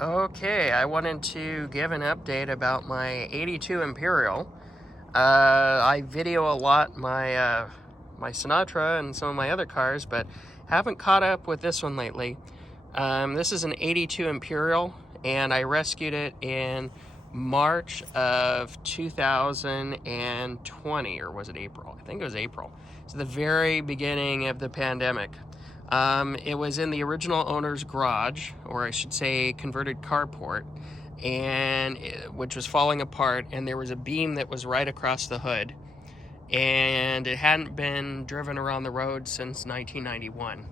Okay, I wanted to give an update about my 82 Imperial. I video a lot my Sinatra and some of my other cars, but haven't caught up with this one lately. This is an 82 Imperial, and I rescued it in March of 2020, or was it April? I think it was April. It's the very beginning of the pandemic. It was in the original owner's garage, or I should say converted carport, which was falling apart, and there was a beam that was right across the hood, and it hadn't been driven around the road since 1991.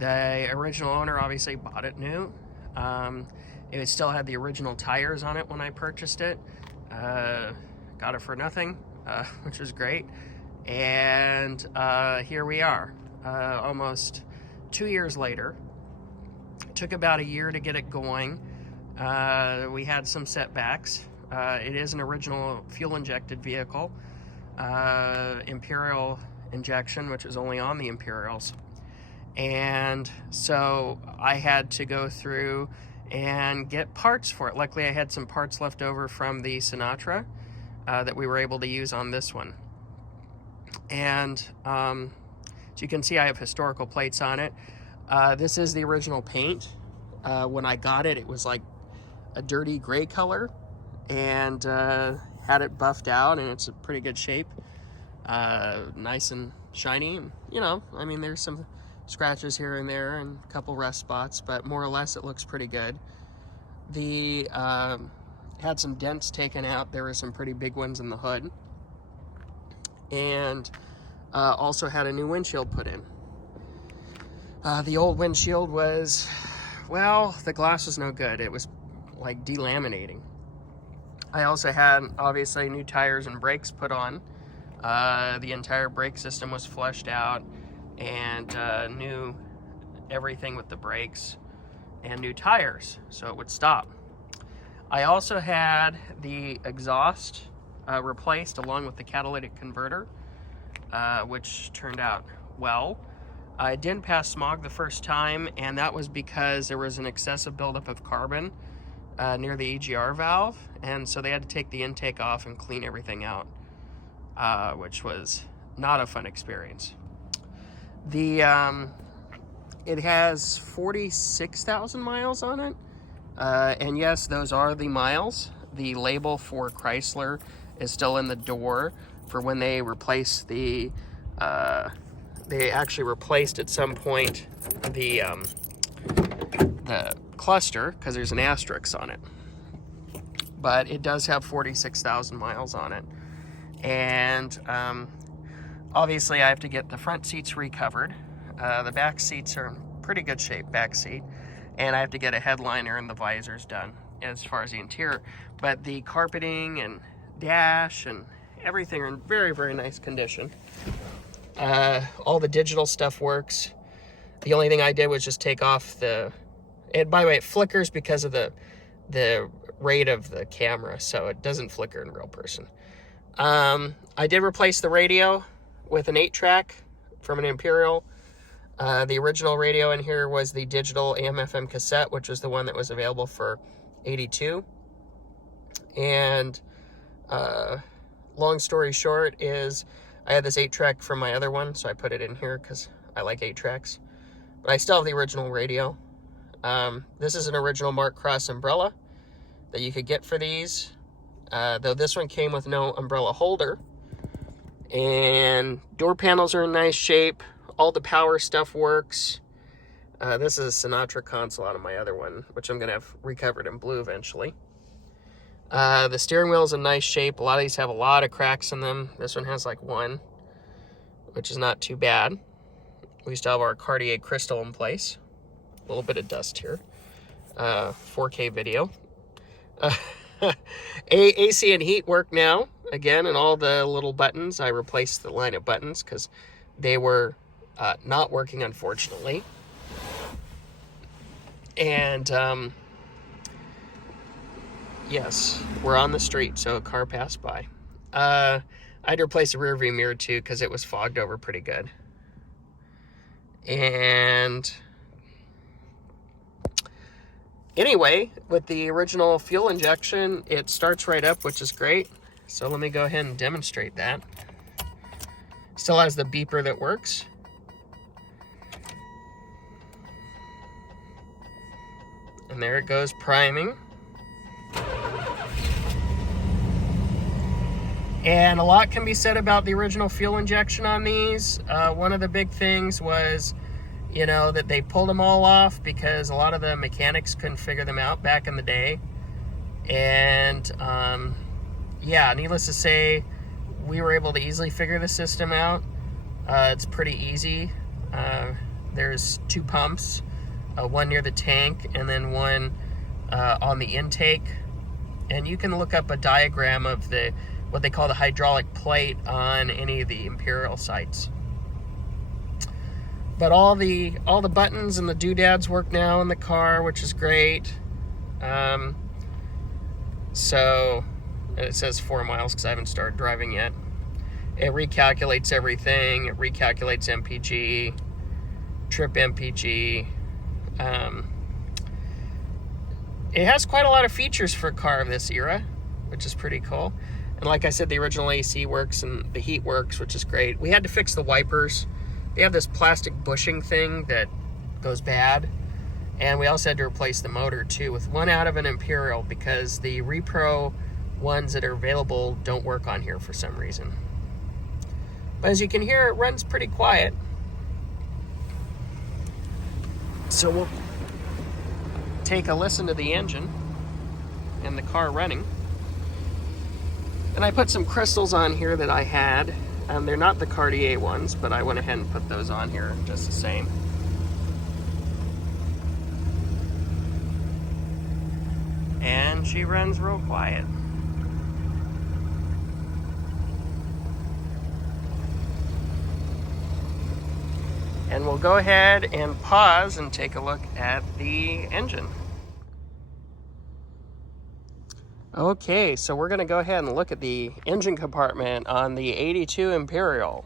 The original owner obviously bought it new. It still had the original tires on it when I purchased it. Got it for nothing, which was great. And here we are, almost 2 years later. It took about a year to get it going. We had some setbacks. It is an original fuel-injected vehicle, Imperial injection, which is only on the Imperials. And so I had to go through and get parts for it. Luckily, I had some parts left over from the Sinatra that we were able to use on this one. And as you can see, I have historical plates on it. This is the original paint. When I got it, it was like a dirty gray color, and had it buffed out, and it's a pretty good shape. Nice and shiny, and I mean, there's some scratches here and there and a couple rust spots, but more or less it looks pretty good. The had some dents taken out. There were some pretty big ones in the hood, and also had a new windshield put in. The old windshield was, well, the glass was no good. It was like delaminating. I also had, obviously, new tires and brakes put on. The entire brake system was flushed out, and new everything with the brakes, and new tires so it would stop. I also had the exhaust replaced along with the catalytic converter, which turned out well. I didn't pass smog the first time, and that was because there was an excessive buildup of carbon near the EGR valve, and so they had to take the intake off and clean everything out, which was not a fun experience. It has 46,000 miles on it, and yes, those are the miles. The label for Chrysler is still in the door for when they replace they actually replaced at some point the cluster, because there's an asterisk on it. But it does have 46,000 miles on it. And obviously I have to get the front seats recovered. The back seats are in pretty good shape, back seat. And I have to get a headliner and the visors done as far as the interior. But the carpeting and dash and everything are in very, very nice condition. All the digital stuff works. The only thing I did was just take off and by the way, it flickers because of the rate of the camera, so it doesn't flicker in real person. I did replace the radio with an 8-track from an Imperial. The original radio in here was the digital AM/FM cassette, which was the one that was available for 82. And long story short is I had this 8-track from my other one, so I put it in here because I like 8-tracks. But I still have the original radio. This is an original Mark Cross umbrella that you could get for these, though this one came with no umbrella holder. And door panels are in nice shape. All the power stuff works. This is a Sinatra console out of my other one, which I'm going to have recovered in blue eventually. The steering wheel is in nice shape. A lot of these have a lot of cracks in them. This one has like one, which is not too bad. We still have our Cartier crystal in place. A little bit of dust here. 4K video. AC and heat work now. Again, and all the little buttons. I replaced the line of buttons because they were not working, unfortunately. And yes, we're on the street, so a car passed by. I had to replace the rear view mirror too because it was fogged over pretty good. And Anyway, with the original fuel injection, it starts right up, which is great. So let me go ahead and demonstrate that. Still has the beeper that works. And there it goes, priming. And a lot can be said about the original fuel injection on these. One of the big things was, you know, that they pulled them all off because a lot of the mechanics couldn't figure them out back in the day. And yeah, needless to say, we were able to easily figure the system out. It's pretty easy. There's 2 pumps, one near the tank and then one on the intake. And you can look up a diagram of what they call the hydraulic plate on any of the Imperial sites. But all the buttons and the doodads work now in the car, which is great. So it says 4 miles because I haven't started driving yet. It recalculates everything. It recalculates MPG, trip MPG. It has quite a lot of features for a car of this era, which is pretty cool. And like I said, the original AC works and the heat works, which is great. We had to fix the wipers. They have this plastic bushing thing that goes bad. And we also had to replace the motor too with one out of an Imperial because the Repro ones that are available don't work on here for some reason. But as you can hear, it runs pretty quiet. So we'll take a listen to the engine and the car running. And I put some crystals on here that I had. They're not the Cartier ones, but I went ahead and put those on here just the same. And she runs real quiet. And we'll go ahead and pause and take a look at the engine. Okay, so we're going to go ahead and look at the engine compartment on the 82 Imperial.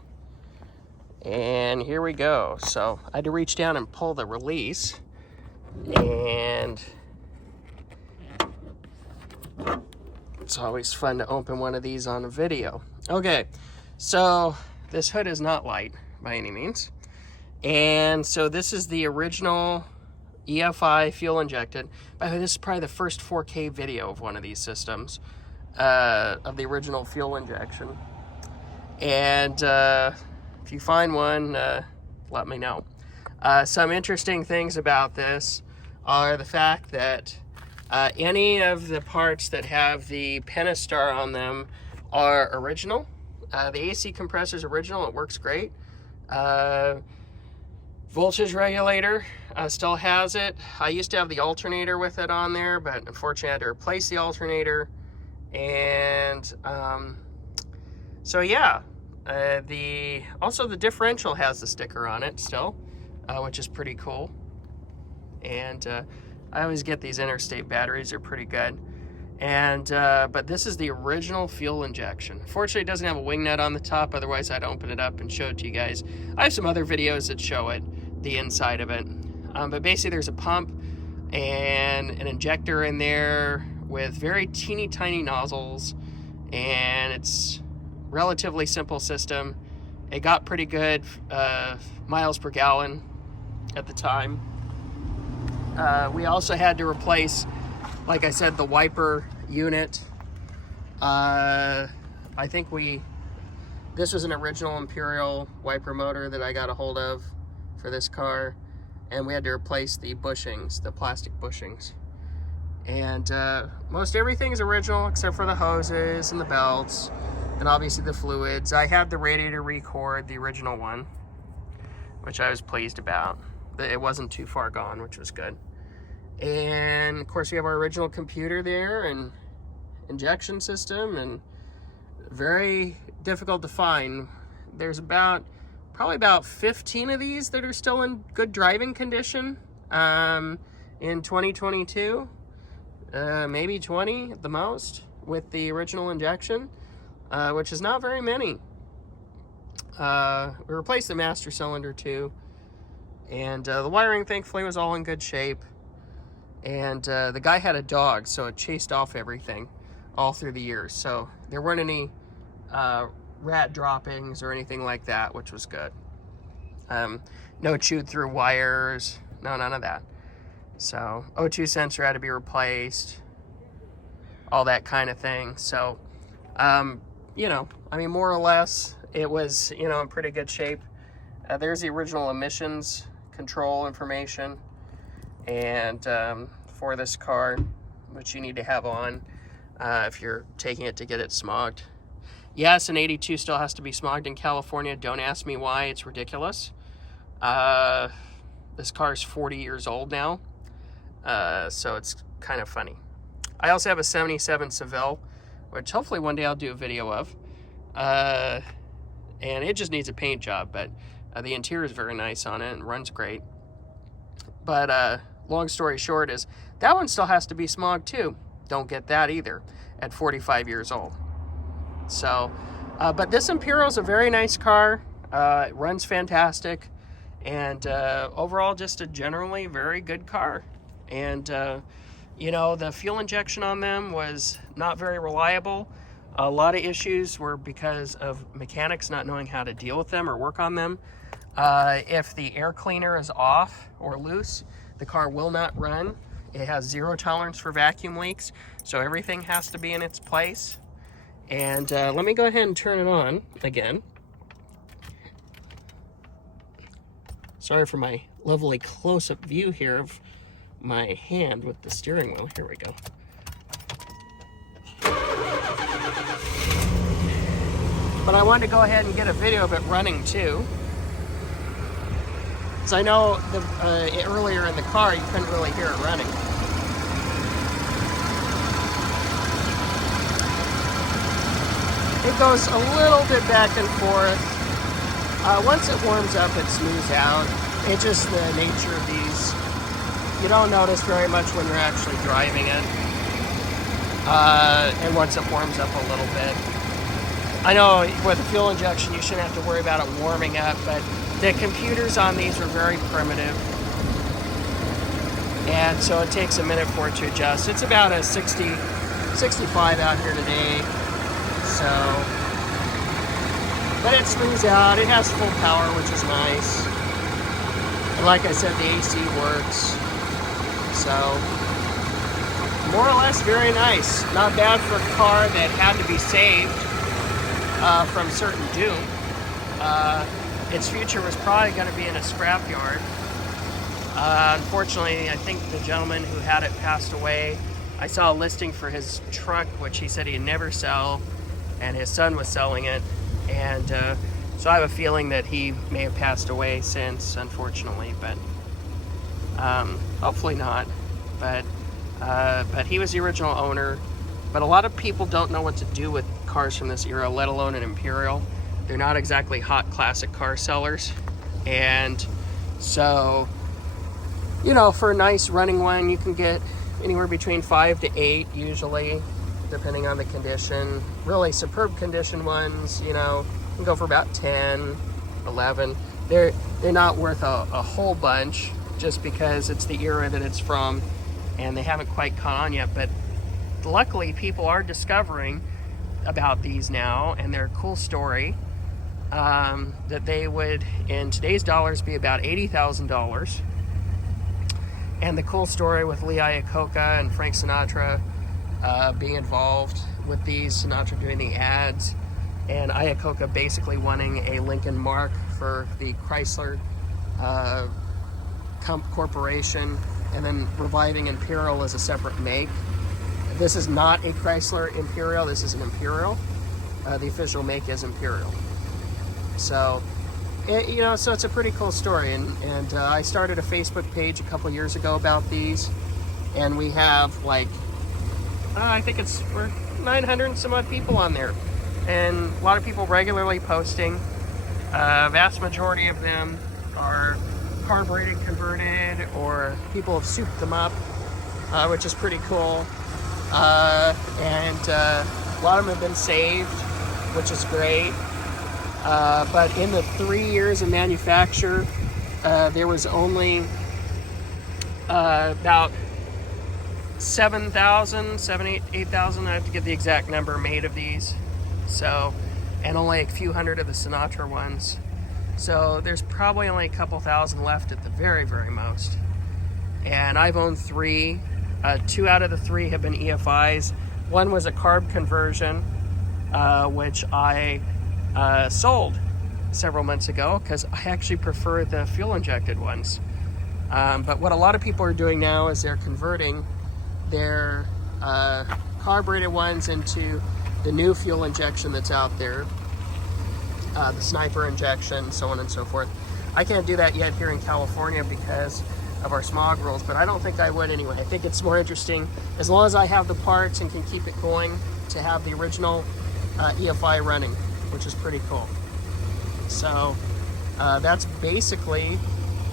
And here we go. So I had to reach down and pull the release. And it's always fun to open one of these on a video. Okay, so this hood is not light by any means. And so this is the original EFI fuel injected. By the way, this is probably the first 4K video of one of these systems, of the original fuel injection. And if you find one, let me know. Some interesting things about this are the fact that any of the parts that have the Pentastar on them are original. The AC compressor is original, it works great. Voltage regulator still has it. I used to have the alternator with it on there, but unfortunately I had to replace the alternator. And so yeah, also the differential has the sticker on it still, which is pretty cool. And I always get these interstate batteries, they're pretty good. And but this is the original fuel injection. Fortunately, it doesn't have a wing nut on the top, otherwise I'd open it up and show it to you guys. I have some other videos that show it, the inside of it. But basically there's a pump and an injector in there with very teeny tiny nozzles, and it's relatively simple system. It got pretty good miles per gallon at the time. We also had to replace, like I said, the wiper unit. I think this was an original Imperial wiper motor that I got a hold of for this car, and we had to replace the bushings, the plastic bushings. And most everything's original except for the hoses and the belts and obviously the fluids. I had the radiator record, the original one, which I was pleased about. It wasn't too far gone, which was good. And of course we have our original computer there and injection system, and very difficult to find. There's probably about 15 of these that are still in good driving condition in 2022. Maybe 20 at the most with the original injection, which is not very many. We replaced the master cylinder too, and the wiring thankfully was all in good shape. And the guy had a dog, so it chased off everything all through the years. So there weren't any rat droppings or anything like that, which was good. No chewed through wires, no, none of that. So O2 sensor had to be replaced, all that kind of thing. So, you know, I mean, more or less, it was, you know, in pretty good shape. There's the original emissions control information, and for this car, which you need to have on if you're taking it to get it smogged. Yes, an 82 still has to be smogged in California. Don't ask me why, it's ridiculous. This car is 40 years old now, so it's kind of funny. I also have a 77 Seville, which hopefully one day I'll do a video of. And it just needs a paint job, but the interior is very nice on it and runs great. But long story short is that one still has to be smogged too. Don't get that either at 45 years old. So, but this Imperial is a very nice car. It runs fantastic, and overall just a generally very good car. And you know, the fuel injection on them was not very reliable. A lot of issues were because of mechanics not knowing how to deal with them or work on them. If the air cleaner is off or loose, the car will not run. It has zero tolerance for vacuum leaks, so everything has to be in its place. And let me go ahead and turn it on again. Sorry for my lovely close-up view here of my hand with the steering wheel. Here we go. But I wanted to go ahead and get a video of it running too. Because I know earlier in the car you couldn't really hear it running. It goes a little bit back and forth. Once it warms up, it smooths out. It's just the nature of these. You don't notice very much when you're actually driving it. And once it warms up a little bit. I know with the fuel injection, you shouldn't have to worry about it warming up, but the computers on these are very primitive. And so it takes a minute for it to adjust. It's about a 60, 65 out here today. So, but it smooths out. It has full power, which is nice. And like I said, the AC works. So, more or less very nice. Not bad for a car that had to be saved from certain doom. Its future was probably going to be in a scrapyard. Unfortunately, I think the gentleman who had it passed away. I saw a listing for his truck, which he said he'd never sell, and his son was selling it. And so I have a feeling that he may have passed away since, unfortunately, but hopefully not. But he was the original owner. But a lot of people don't know what to do with cars from this era, let alone an Imperial. They're not exactly hot classic car sellers. And so, you know, for a nice running one, you can get anywhere between 5 to 8 usually, depending on the condition. Really superb condition ones, you know, can go for about 10, 11. They're not worth a whole bunch just because it's the era that it's from and they haven't quite caught on yet. But luckily, people are discovering about these now, and they're a cool story. That they would, in today's dollars, be about $80,000. And the cool story with Lee Iacocca and Frank Sinatra being involved with these, Sinatra doing the ads, and Iacocca basically wanting a Lincoln Mark for the Chrysler corporation, and then reviving Imperial as a separate make. This is not a Chrysler Imperial, this is an Imperial. The official make is Imperial. So, you know, so it's a pretty cool story. And I started a Facebook page a couple years ago about these. And we have like, I think we're 900 and some odd people on there. And a lot of people regularly posting. Vast majority of them are carbureted, converted, or people have souped them up, which is pretty cool. And a lot of them have been saved, which is great. But in the 3 years of manufacture, there was only about 7,000, 8,000, I have to get the exact number made of these. So, and only a few hundred of the Sinatra ones. So there's probably only a couple thousand left at the very, very most. And I've owned 3. 2 out of the 3 have been EFIs. One was a carb conversion, which I sold several months ago because I actually prefer the fuel injected ones. But what a lot of people are doing now is they're converting their carbureted ones into the new fuel injection that's out there, the sniper injection, so on and so forth. I can't do that yet here in California because of our smog rules, but I don't think I would anyway. I think it's more interesting, as long as I have the parts and can keep it going, to have the original EFI running, which is pretty cool. So that's basically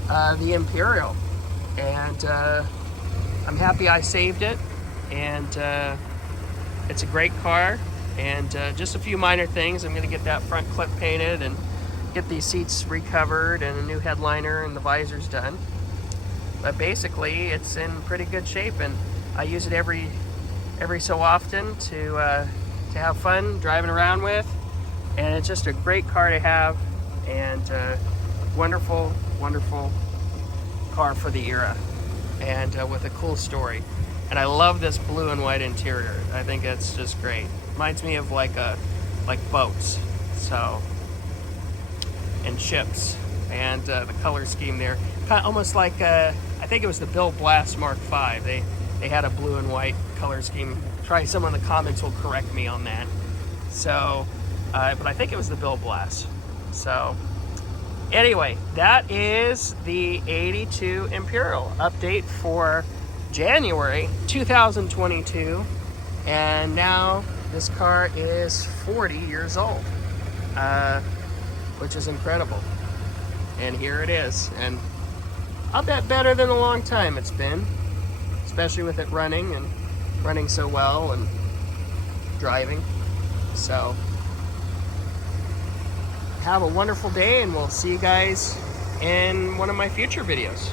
the Imperial, and I'm happy I saved it, and it's a great car. And just a few minor things. I'm going to get that front clip painted and get these seats recovered and a new headliner and the visors done. But basically, it's in pretty good shape, and I use it every so often to have fun driving around with. And it's just a great car to have, and wonderful, wonderful car for the era, and with a cool story. And I love this blue and white interior. I think it's just great. Reminds me of like boats, so, and ships, and the color scheme there, kind of almost like I think it was the Bill Blass Mark V. They had a blue and white color scheme. Probably someone in the comments will correct me on that. So, but I think it was the Bill Blass. So, anyway, that is the 82 Imperial update for January 2022, and now this car is 40 years old, which is incredible. And here it is, and I'll bet better than a long time it's been, especially with it running so well and driving. So have a wonderful day, and we'll see you guys in one of my future videos.